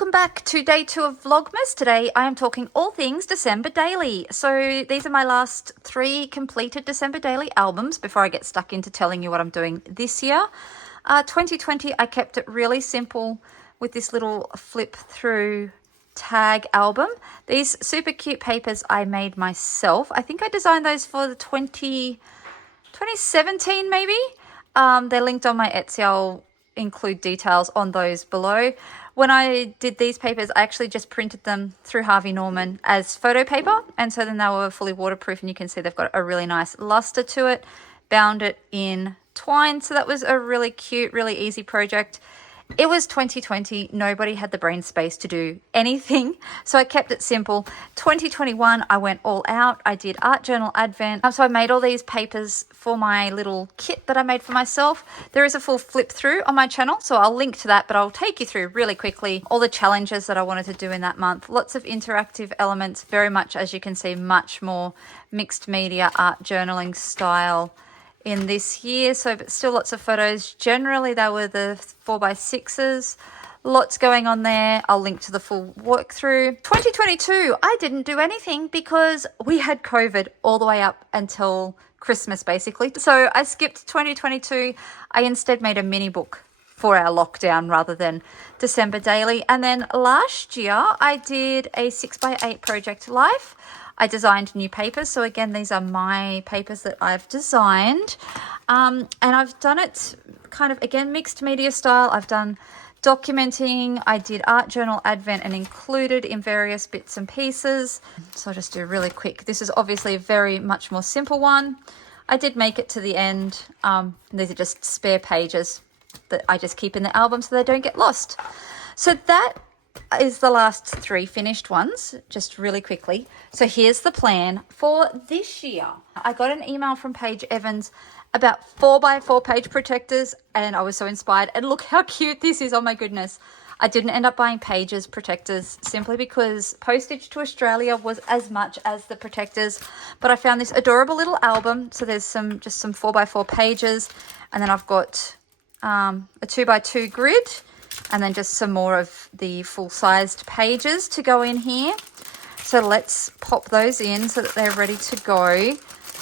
Welcome back to day 2 of Vlogmas. Today I am talking all things December daily. So these are my last 3 completed December daily albums before I get stuck into telling you what I'm doing this year. 2020 I kept it really simple with this little flip through tag album. These super cute papers I made myself. I think I designed those for the 2017 maybe. They're linked on my Etsy. I'll include details on those below. When I did these papers, I actually just printed them through Harvey Norman as photo paper, and so then they were fully waterproof, and you can see they've got a really nice luster to it. Bound it in twine, so that was a really cute, really easy project. It was 2020. Nobody had the brain space to do anything, so I kept it simple. 2021, I went all out. I did art journal advent. So I made all these papers for my little kit that I made for myself. There is a full flip through on my channel, so I'll link to that, but I'll take you through really quickly all the challenges that I wanted to do in that month. Lots of interactive elements, very much, as you can see, much more mixed media art journaling style in this year, so but still lots of photos. Generally they were the 4x6s, lots going on there. I'll link to the full walkthrough. 2022 I didn't do anything because we had COVID all the way up until Christmas basically, so I skipped 2022. I instead made a mini book for our lockdown rather than December daily. And then last year I did a 6x8 project life. I designed new papers. So again, these are my papers that I've designed. And I've done it kind of, again, mixed media style. I've done documenting. I did art journal advent and included in various bits and pieces. So I'll just do really quick. This is obviously a very much more simple one. I did make it to the end. These are just spare pages that I just keep in the album so they don't get lost. So that is the last 3 finished ones, just really quickly. So here's the plan for this year. I got an email from Paige Evans about 4x4 page protectors, and I was so inspired. And look how cute this is. Oh my goodness. I didn't end up buying Paige's protectors simply because postage to Australia was as much as the protectors, but I found this adorable little album. So there's just some 4x4 pages, and then I've got a 2x2 grid, and then just some more of the full-sized pages to go in here. So let's pop those in so that they're ready to go.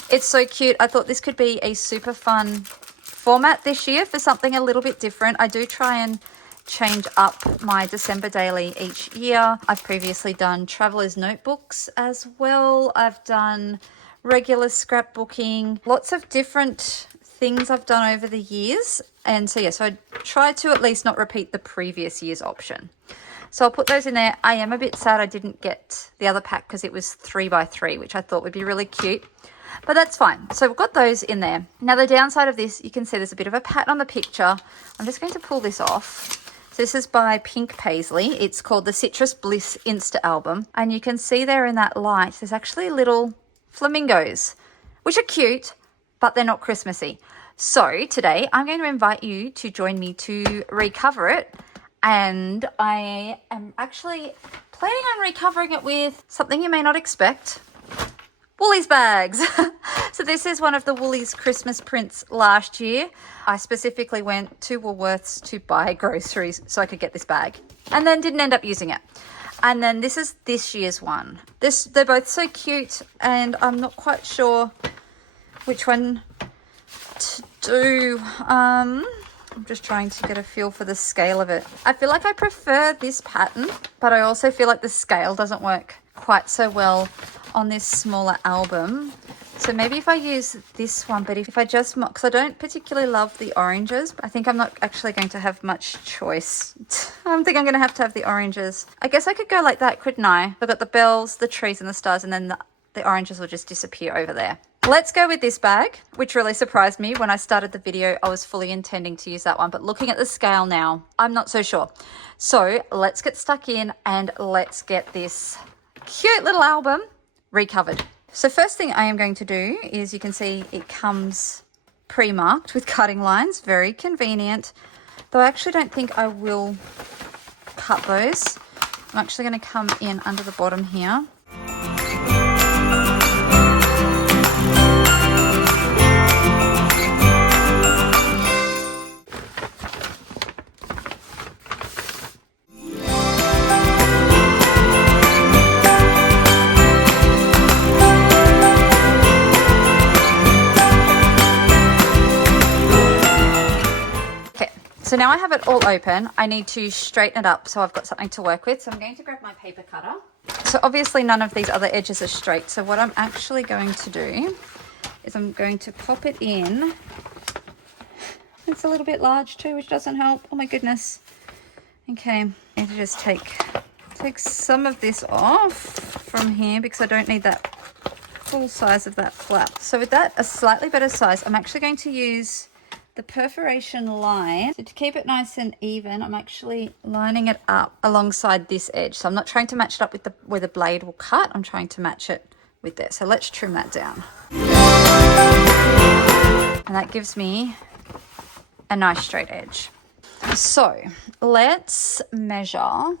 It's so cute. I thought this could be a super fun format this year for something a little bit different. I do try and change up my December daily each year. I've previously done traveler's notebooks as well. I've done regular scrapbooking, lots of different things I've done over the years. And so yeah, so I tried to at least not repeat the previous year's option. So I'll put those in there. I am a bit sad I didn't get the other pack because it was 3x3, which I thought would be really cute, but that's fine. So we've got those in there. Now the downside of this, you can see there's a bit of a pattern on the picture. I'm just going to pull this off. So this is by Pink Paisley. It's called the Citrus Bliss Insta album. And you can see there in that light, there's actually little flamingos, which are cute, but they're not Christmassy. So today I'm going to invite you to join me to recover it. And I am actually planning on recovering it with something you may not expect. Woolies bags. So this is one of the Woolies Christmas prints last year. I specifically went to Woolworths to buy groceries so I could get this bag, and then didn't end up using it. And then this is this year's one. They're both so cute, and I'm not quite sure which one to do. I'm just trying to get a feel for the scale of it. I feel like I prefer this pattern, but I also feel like the scale doesn't work quite so well on this smaller album. So maybe if I use this one, but if I just, because I don't particularly love the oranges, I think I'm not actually going to have much choice. I think I'm going to have the oranges. I guess I could go like that, couldn't I? I've got the bells, the trees and the stars, and then the oranges will just disappear over there. Let's go with this bag, which really surprised me. When I started the video, I was fully intending to use that one, but looking at the scale now, I'm not so sure. So let's get stuck in and let's get this cute little album recovered. So first thing I am going to do is, you can see it comes pre-marked with cutting lines, very convenient, though I actually don't think I will cut those. I'm actually going to come in under the bottom here. now I have it all open. I need to straighten it up so I've got something to work with. So I'm going to grab my paper cutter. So obviously none of these other edges are straight. So what I'm actually going to do is I'm going to pop it in. It's a little bit large too, which doesn't help. Oh my goodness. Okay, I need to just take some of this off from here because I don't need that full size of that flap. So with that, a slightly better size, I'm actually going to use the perforation line. So to keep it nice and even, I'm actually lining it up alongside this edge. So I'm not trying to match it up with where the blade will cut. I'm trying to match it with this. So let's trim that down. And that gives me a nice straight edge. So let's measure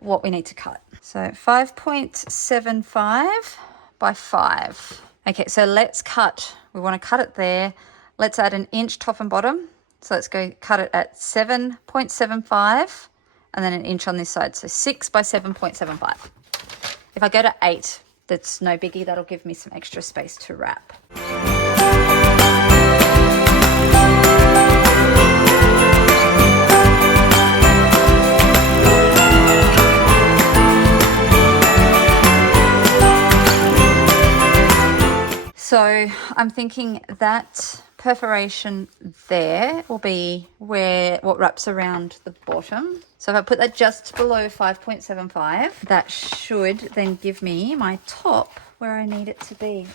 what we need to cut. So 5.75 by 5. Okay, so let's cut. We want to cut it there. Let's add an inch top and bottom. So let's go cut it at 7.75 and then an inch on this side. So 6 by 7.75. If I go to 8, that's no biggie. That'll give me some extra space to wrap. So I'm thinking that perforation there will be what wraps around the bottom. So if I put that just below 5.75, that should then give me my top where I need it to be.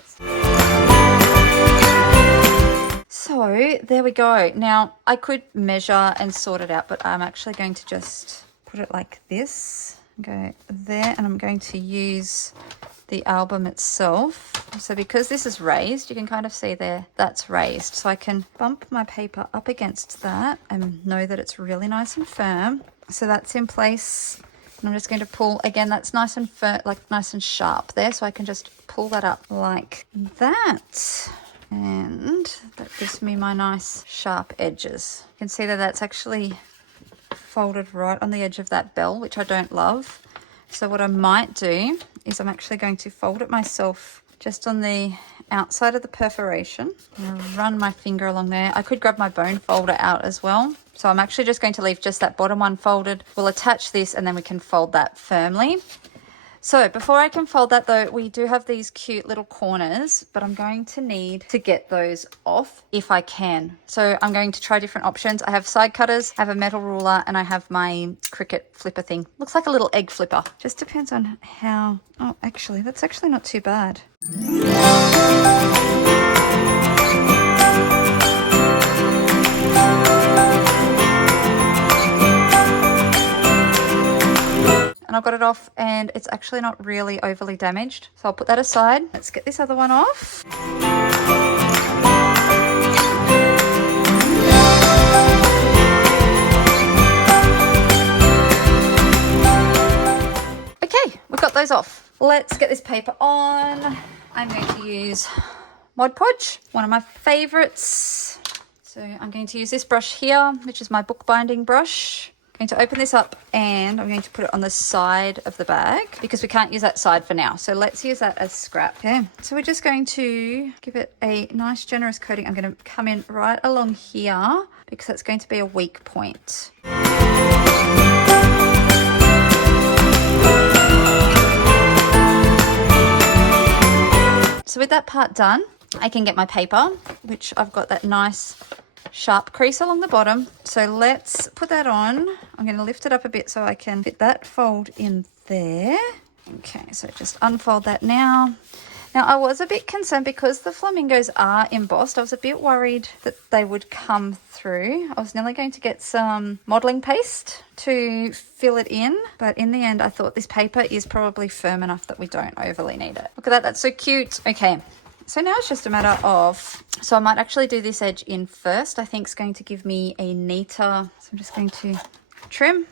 So there we go. Now I could measure and sort it out, but I'm actually going to just put it like this, go there, and I'm going to use the album itself. So because this is raised, you can kind of see there that's raised. So I can bump my paper up against that and know that it's really nice and firm. So that's in place. And I'm just going to pull, again, that's nice and firm, like nice and sharp there. So I can just pull that up like that. And that gives me my nice sharp edges. You can see that that's actually folded right on the edge of that bell, which I don't love. So what I might do is I'm actually going to fold it myself just on the outside of the perforation. I'm going to run my finger along there. I could grab my bone folder out as well. So I'm actually just going to leave just that bottom one folded. We'll attach this and then we can fold that firmly. So before I can fold that though, we do have these cute little corners, but I'm going to need to get those off if I can. So I'm going to try different options. I have side cutters, I have a metal ruler, and I have my Cricut flipper thing. Looks like a little egg flipper. Just depends on how, oh, actually, that's actually not too bad. And I've got it off and it's actually not really overly damaged. So I'll put that aside. Let's get this other one off. Okay, we've got those off. Let's get this paper on. I'm going to use Mod Podge, one of my favorites. So I'm going to use this brush here, which is my bookbinding brush. I'm going to open this up and I'm going to put it on the side of the bag because we can't use that side for now. So let's use that as scrap. Okay, so we're just going to give it a nice generous coating. I'm going to come in right along here because that's going to be a weak point. So with that part done, I can get my paper, which I've got that nice sharp crease along the bottom. So let's put that on. I'm going to lift it up a bit so I can fit that fold in there. Okay, so just unfold that now. Now I was a bit concerned because the flamingos are embossed. I was a bit worried that they would come through. I was nearly going to get some modeling paste to fill it in, but in the end I thought this paper is probably firm enough that we don't overly need it. Look at that, that's so cute. Okay. So now it's just a matter of, so I might actually do this edge in first. I think it's going to give me a neater, so I'm just going to trim.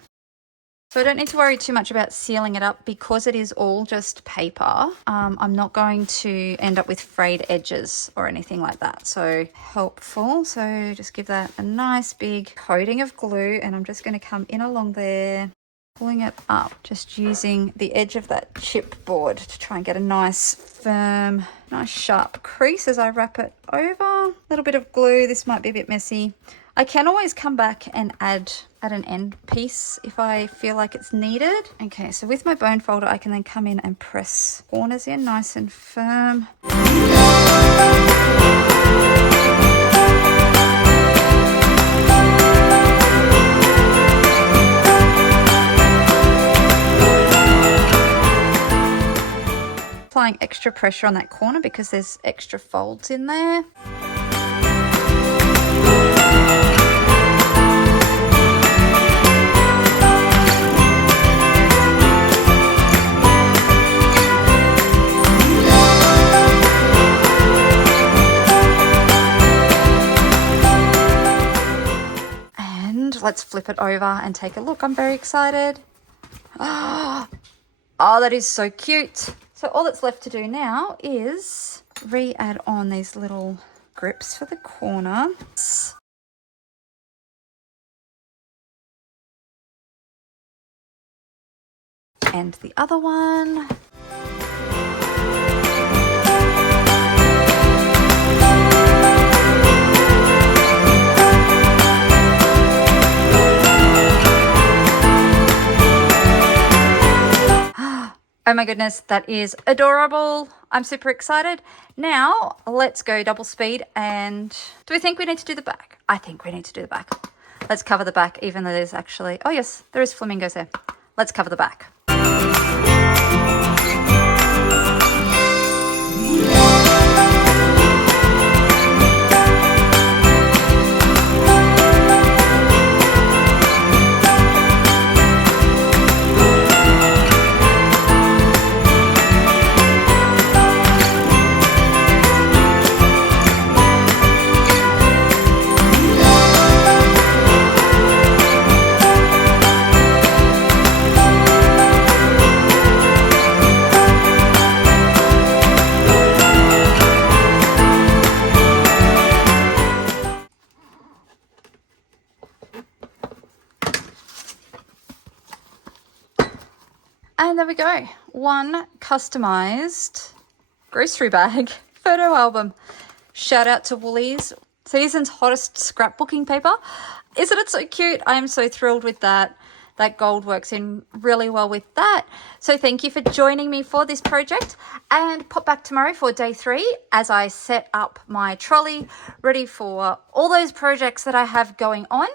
So I don't need to worry too much about sealing it up because it is all just paper. I'm not going to end up with frayed edges or anything like that. So helpful. So just give that a nice big coating of glue and I'm just going to come in along there, pulling it up, just using the edge of that chipboard to try and get a nice firm, nice sharp crease as I wrap it over. A little bit of glue, this might be a bit messy. I can always come back and add at an end piece if I feel like it's needed. Okay, so with my bone folder, I can then come in and press corners in nice and firm. Applying extra pressure on that corner because there's extra folds in there. And let's flip it over and take a look. I'm very excited. Oh, that is so cute. So all that's left to do now is re-add on these little grips for the corner. And the other one. Oh my goodness, that is adorable. I'm super excited. Now, let's go double speed. And do we think we need to do the back? I think we need to do the back. Let's cover the back, even though there's actually... Oh yes, there is flamingos there. Let's cover the back. And there we go. One customized grocery bag photo album. Shout out to Woolies. Season's hottest scrapbooking paper. Isn't it so cute? I am so thrilled with that. That gold works in really well with that. So thank you for joining me for this project, and pop back tomorrow for day 3 as I set up my trolley ready for all those projects that I have going on.